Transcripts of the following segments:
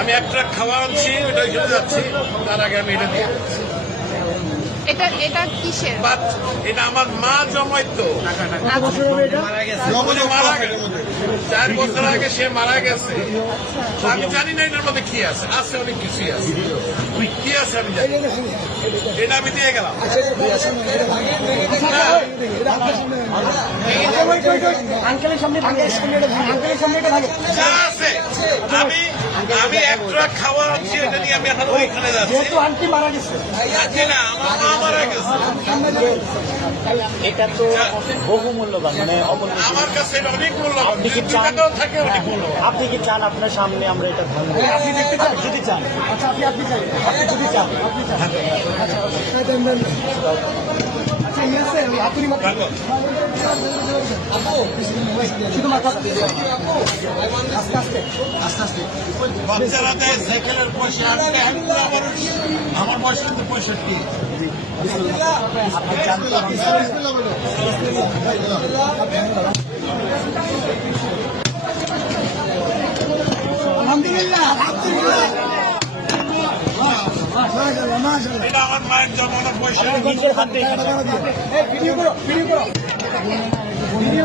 আমি এক ট্রাক খাওয়া আনছি ওটা ওইখানে যাচ্ছি। তার আগে আমি এটা দিয়ে এটা এটা কিসের? বাট এটা আমার মা জমাইতো। উনি মারা গেছে চার বছর আগে সে মারা গেছে। আমি জানি না এটার মধ্যে কি আছে। আছে অনেক কিছুই আছে। কি আছে আমি জানি এটা আমি দিয়ে গেলাম। আঙ্কেলের সামনে ভাগে আঙ্কেলের সামনে এটা ভাগে যা আছে আমি আমি খাওয়া এটা নিয়ে আমি এখন ওইখানে যাচ্ছি। যেহেতু আন্টি মারা গেছে। যাচ্ছি না আমার মা মারা গেছে। এটা তো বহু মূল্যবান মানে আমার কাছে এটা অনেক মূল্যবান। আপনি কি চান? থাকে অনেক মূল্যবান। আপনি কি চান আপনার সামনে আমরা এটা আপনি দেখতে চান? যদি চান। আচ্ছা আপনি আপনি চাই। আপনি যদি চান আপনি চান। আচ্ছা। বাচ্চারা দেয় সাইকেলের পয়সা আমার পয়সা কিন্তু পঁয়ষট্টি। এটা আমার মায়ের জমানো পয়সা নিজের হাতে। ভিডিও করো ভিডিও করো। ভিডিও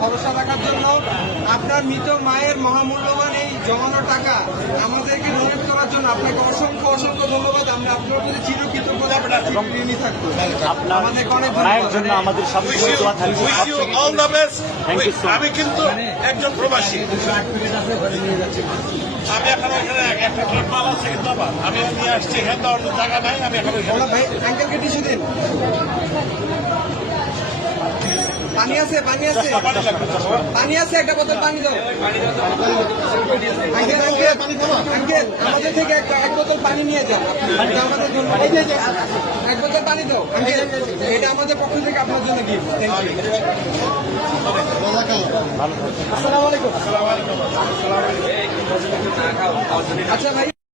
ভরসা রাখার জন্য আপনার মৃত মায়ের মহামূল্যবান এই জমানো টাকা আমাদেরকে ডোনেট করার জন্য আপনাকে অসংখ্য অসংখ্য ধন্যবাদ। আমরা আপনার প্রতি চিরকৃতজ্ঞতা ঋণী থাকব জন্য আমাদের. আমি কিন্তু একজন প্রবাসী। আমি এখন ওখানে একটা আছে কিন্তু আমার আমি নিয়ে আসছি এখানে তো অন্য জায়গা নাই আমি এখন ভাই আঙ্কেলকে টিস্যু দিন। পানি আছে পানি আছে। পানি আছে একটা বোতল পানি দাও। আঙ্কেল আঙ্কেল আঙ্কেল আমাদের থেকে এক বোতল পানি নিয়ে যাও। আমাদের জন্য। এক বোতল পানি দাও। আঙ্কেল এটা আমাদের পক্ষ থেকে আপনার জন্য গিফট আসসালামু আলাইকুম। আচ্ছা ভাই